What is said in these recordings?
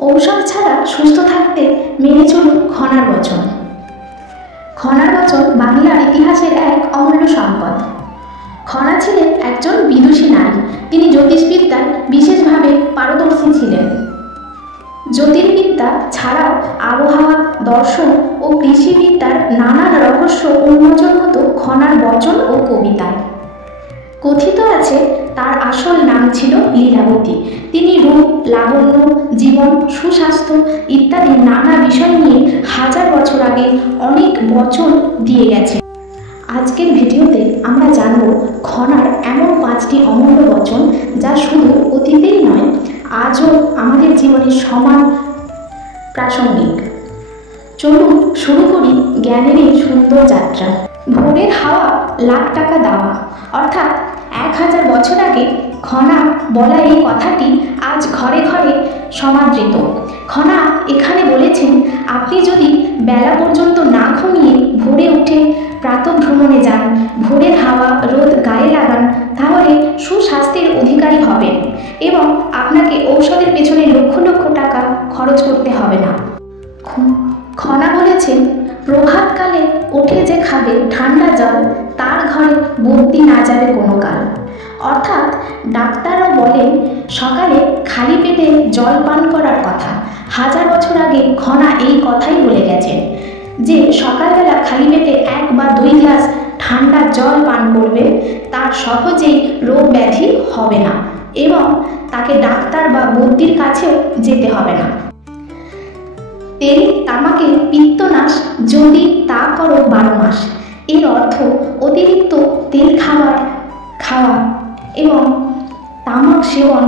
ঔষধ ছাড়া সুস্থ থাকতে মেনে চলুন খনার বচন। খনার বচন বাংলার ইতিহাসের এক অমূল্য সম্পদ। খনা ছিলেন একজন বিদুষী নারী। তিনি জ্যোতিষবিদ্যায় বিশেষভাবে পারদর্শী ছিলেন। জ্যোতির্বিদ্যা ছাড়াও আবহাওয়া, দর্শন ও কৃষিবিদ্যার নানান রহস্য উন্মোচন হতো খনার বচন ও কবিতায়। কথিত আছে তার আসল নাম ছিল লীলাবতী। তিনি রূপ, লাবণ্য, জীবন, সুস্বাস্থ্য ইত্যাদি নানা বিষয় নিয়ে হাজার বছর আগে অনেক বচন দিয়ে গেছে। আজকের ভিডিওতে আমরা জানব খনার এমন 5টি অমূল্য বচন যা শুধু অতীতেই নয়, আজও আমাদের জীবনে সমান প্রাসঙ্গিক। চলুন শুরু করি জ্ঞানের এই সুন্দর যাত্রা। ভোরের হাওয়া লাখ টাকা দেওয়া, অর্থাৎ 1000 বছর আগে খনা বলা এই কথাটি আজ ঘরে ঘরে সমাদৃত। খনা এখানে বলেছেন, আপনি যদি বেলা পর্যন্ত না ঘুমিয়ে ভোরে উঠে প্রাতঃভ্রমণে যান, ভোরের হাওয়া রোদ গায়ে লাগান, তাহলে সুস্বাস্থ্যের অধিকারী হবেন এবং আপনাকে ঔষধের পেছনে লক্ষ লক্ষ টাকা খরচ করতে হবে না। খনা বলেছেন, প্রভাতকালে উঠে যে খাবে ঠান্ডা জল, তার ঘরে বদ্যি না যাবে কোনো কাল। অর্থাৎ ডাক্তারও বলেন সকালে খালি পেটে জল পান করার কথা। 1000 বছর আগে খনা এই কথাই বলে গেছেন যে সকালবেলা খালি পেটে 1 বা 2 গ্লাস ঠান্ডা জল পান করবে, তার সহজেই রোগ ব্যাধি হবে না এবং তাকে ডাক্তার বা বদ্যির কাছেও যেতে হবে না। তেল তামাকের পিত্তনাশ যদি তা করো 12 মাস। এর অর্থ অতিরিক্ত তেল খাওয়া এবং তামাক সেবন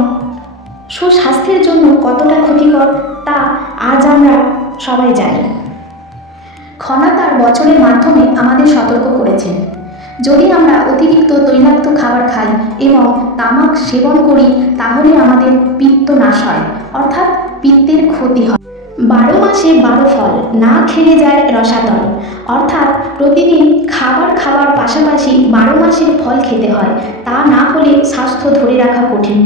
সুস্বাস্থ্যের জন্য কতটা ক্ষতিকর তা আজ আমরা সবাই জানি। খনা তার বচনের মাধ্যমে আমাদের সতর্ক করেছেন, যদি আমরা অতিরিক্ত তৈলাক্ত খাবার খাই এবং তামাক সেবন করি তাহলে আমাদের পিত্ত নাশ হয়, অর্থাৎ পিত্তের ক্ষতি হয়। 12 মাসে 12 ফল, না খেলে যায় রসাতল। অর্থাৎ প্রতিদিন খাবার খাওয়ার পাশাপাশি 12 মাসের ফল খেতে হয়, তা না হলে স্বাস্থ্য ধরে রাখা কঠিন।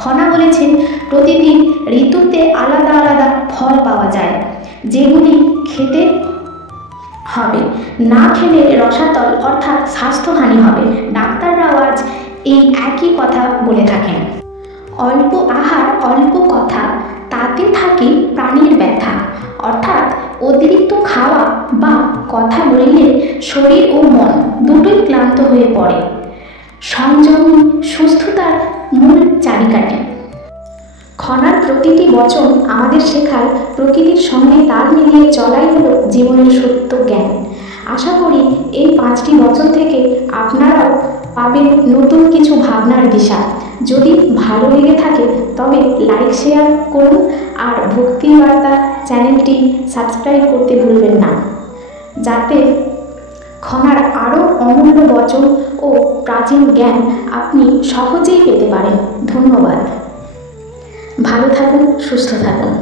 খনা বলেছেন, প্রতিদিন ঋতুতে আলাদা আলাদা ফল পাওয়া যায়, যেগুলি খেতে হবে, না খেলে রসাতল অর্থাৎ স্বাস্থ্যহানি হবে। ডাক্তাররাও আজ এই একই কথা বলে থাকেন। অল্প আহার অল্প কথা, তাতে থাকে প্রাণীর ব্যথা। অর্থাৎ অতিরিক্ত খাওয়া বা কথা বললে শরীর ও মন দুটোই ক্লান্ত হয়ে পড়ে। সংযমী সুস্থতার মূল চাবিকাঠি। খনার প্রতিটি বচন আমাদের শেখায় প্রকৃতির সঙ্গে তাল মিলিয়ে চলাই হলো জীবনের সত্য জ্ঞান। আশা করি এই 5টি বচন থেকে আপনারাও পাবেন নতুন কিছু ভাবনার দিশা। যদি ভালো লেগে থাকে তবে লাইক শেয়ার করুন আর ভক্তিবার্তা চ্যানেলটি সাবস্ক্রাইব করতে ভুলবেন না, যাতে খনার আরও অমূল্য বচন ও প্রাচীন জ্ঞান আপনি সহজেই পেতে পারেন। ধন্যবাদ। ভালো থাকুন, সুস্থ থাকুন।